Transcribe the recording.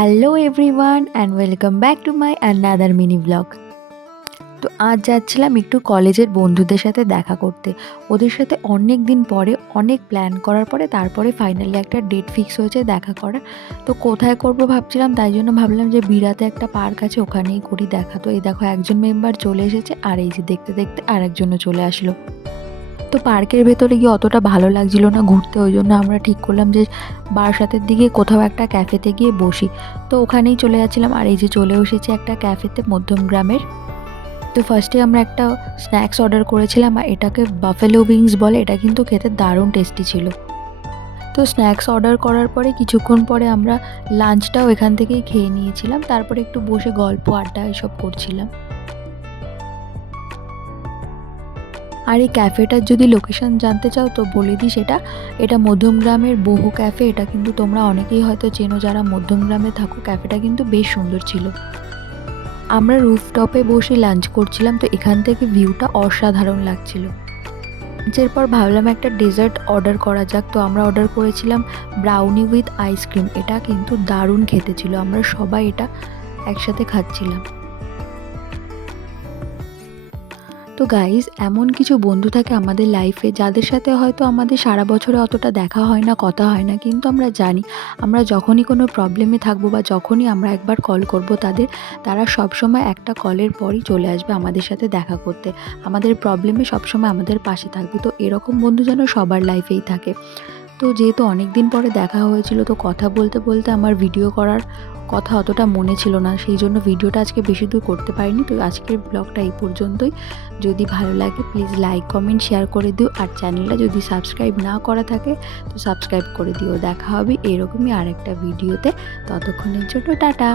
Hello everyone and welcome back to my another mini blog. তো আজ যাচ্ছিলাম একটু কলেজের বন্ধুদের সাথে দেখা করতে। ওদের সাথে অনেক দিন পরে অনেক প্ল্যান করার পরে তারপরে ফাইনালি একটা ডেট ফিক্স হয়েছে দেখা করার। তো কোথায় করব ভাবছিলাম, তাই জন্য ভাবলাম যে বিরাতে একটা পার্ক আছে, ওখানেই করি দেখা। তো এই দেখো একজন মেম্বার চলে এসেছে আর এই যে দেখতে দেখতে আরেকজনও চলে আসলো। তো পার্কের ভেতরে গিয়ে অতটা ভালো লাগছিল না ঘুরতে, ওই জন্য আমরা ঠিক করলাম যে বারাসাতের দিকে কোথাও একটা ক্যাফেতে গিয়ে বসি। তো ওখানেই চলে যাচ্ছিলাম আর এই যে চলে এসেছি একটা ক্যাফেতে মধ্যমগ্রামের। তো ফার্স্টে আমরা একটা স্ন্যাক্স অর্ডার করেছিলাম আর এটাকে বাফেলো উইংস বলে, এটা কিন্তু খেতে দারুণ টেস্টি ছিল। তো স্ন্যাক্স অর্ডার করার পরে কিছুক্ষণ পরে আমরা লাঞ্চটাও এখান থেকেই খেয়ে নিয়েছিলাম, তারপরে একটু বসে গল্প আড্ডা এসব করছিলাম। আর এই ক্যাফেটার যদি লোকেশন জানতে চাও তো বলে দিই, এটা মধ্যমগ্রামের বহু ক্যাফে। এটা কিন্তু তোমরা অনেকেই হয়তো চেনো যারা মধ্যমগ্রামে থাকো। ক্যাফেটা কিন্তু বেশ সুন্দর ছিল। আমরা রুফটপে বসে লাঞ্চ করছিলাম, তো এখান থেকে ভিউটা অসাধারণ লাগছিল। এরপর ভাবলাম একটা ডেজার্ট অর্ডার করা যাক। তো আমরা অর্ডার করেছিলাম ব্রাউনি উইথ আইসক্রিম। এটা কিন্তু দারুণ খেতে ছিল, আমরা সবাই এটা একসাথে খাচ্ছিলাম। তো গাইজ, এমন কিছু বন্ধু থাকে আমাদের লাইফে যাদের সাথে হয়তো আমাদের সারা বছরে অতটা দেখা হয় না, কথা হয় না, কিন্তু আমরা জানি আমরা যখনই কোনো প্রবলেমে থাকবো বা যখনই আমরা একবার কল করব তাদের, তারা সবসময় একটা কলের পরই চলে আসবে আমাদের সাথে দেখা করতে, আমাদের প্রবলেমে সবসময় আমাদের পাশে থাকবে। তো এরকম বন্ধু যেন সবার লাইফেই থাকে। তো যেহেতু অনেক দিন পরে দেখা হয়েছিল, তো কথা বলতে বলতে আমার ভিডিও করার কথা অতটা মনে ছিল না, সেই জন্য ভিডিওটা আজকে বেশি দূর করতে পারিনি। তো আজকের ব্লগটা এই পর্যন্তই। যদি ভালো লাগে প্লিজ লাইক কমেন্ট শেয়ার করে দিও, আর চ্যানেলটা যদি সাবস্ক্রাইব না করা থাকে তো সাবস্ক্রাইব করে দিও। দেখা হবে এরকমই আরেকটা ভিডিওতে, ততক্ষণের জন্য টাটা।